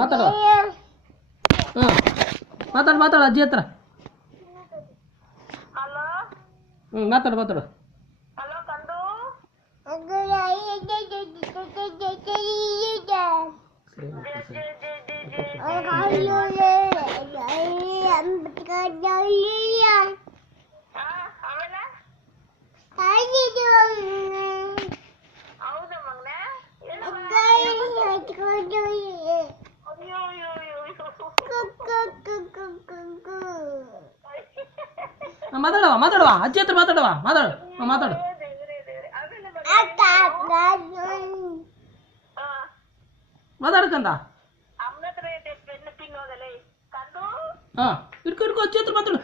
ಮಾತಾಡು. ಹಾಂ ಮಾತಾಡು ಅಜ್ಜಿ ಹತ್ರ. ಮಾತಾಡು. ಹಲೋ ಕಂದು. ಹೌದಾ ಮಗನ? ಮಾತಾಡುವ ಅಜ್ಜಿ ಹತ್ರ ಮಾತಾಡು. ಮಾತಾಡ್ಕಂದ. ಹಾಂ ಇಡ್ಕೊ ಅಜ್ಜಿ ಹತ್ರ ಮಾತಾಡು.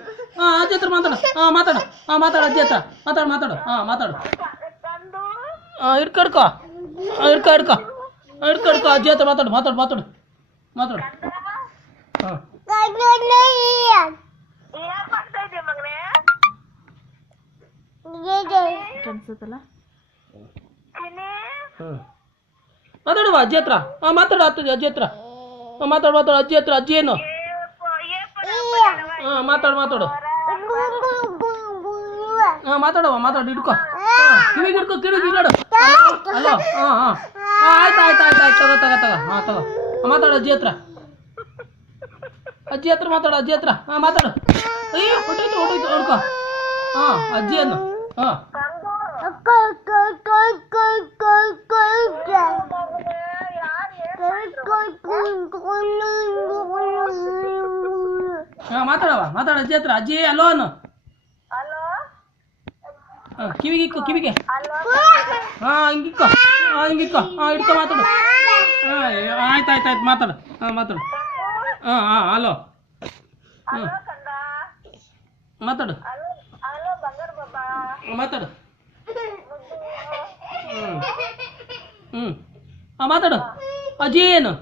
ಅಜ್ಜಿ ಹತ್ರ ಮಾತಾಡು. ಮಾತಾಡು ಅಜ್ಜಿ ಹತ್ರ. ಮಾತಾಡು. ಮಾತಾಡು. ಇಡ್ಕೊ ಅಜ್ಜಿ ಹತ್ರ ಮಾತಾಡು. ಹಾಂ ಅನ್ಸುತ್ತಲ್ಲ. ಮಾತಾಡುವ ಅಜ್ಜಿ ಹತ್ರ. ಮಾತಾಡು ಅಜ್ಜಿ ಹತ್ರ. ಮಾತಾಡು ಅಜ್ಜಿ ಹತ್ರ. ಅಜ್ಜಿ ಏನು? ಮಾತಾಡು. ಮಾತಾಡುವ ಇಡ್ಕೊ. ಕಿವಿಗೆ ಇಡ್ಕೊ. ಇಲ್ಲೋಡು. ಹಲೋ. ಆಯ್ತು. ತಗೋ. ಮಾತಾಡು ಅಜ್ಜಿ ಹತ್ರ. ಮಾತಾಡು ಅಜ್ಜಿ ಹತ್ರ. ಮಾತಾಡು. ಹೊಟ್ಟೋಯ್ತು ಹಿಡ್ಕೊ. ಅಜ್ಜಿಯನ್ನು. ಮಾತಾಡು ಅಜ್ಜಿ ಹತ್ರ. ಅಜ್ಜಿ ಅಲೋ ಅನ್ನು. ಕಿವಿಗೆ. ಹಿಂಗಿಕ್ಕೋ. ಇಡ್ಕೊ ಮಾತಾಡು. ಆಯ್ತು ಮಾತಾಡು. ಮಾತಾಡು. ಹಲೋ. ಮಾತಾಡು. ಮಾತಾಡು. ಮಾತಾಡು ಅಜ್ಜಿ ಏನು?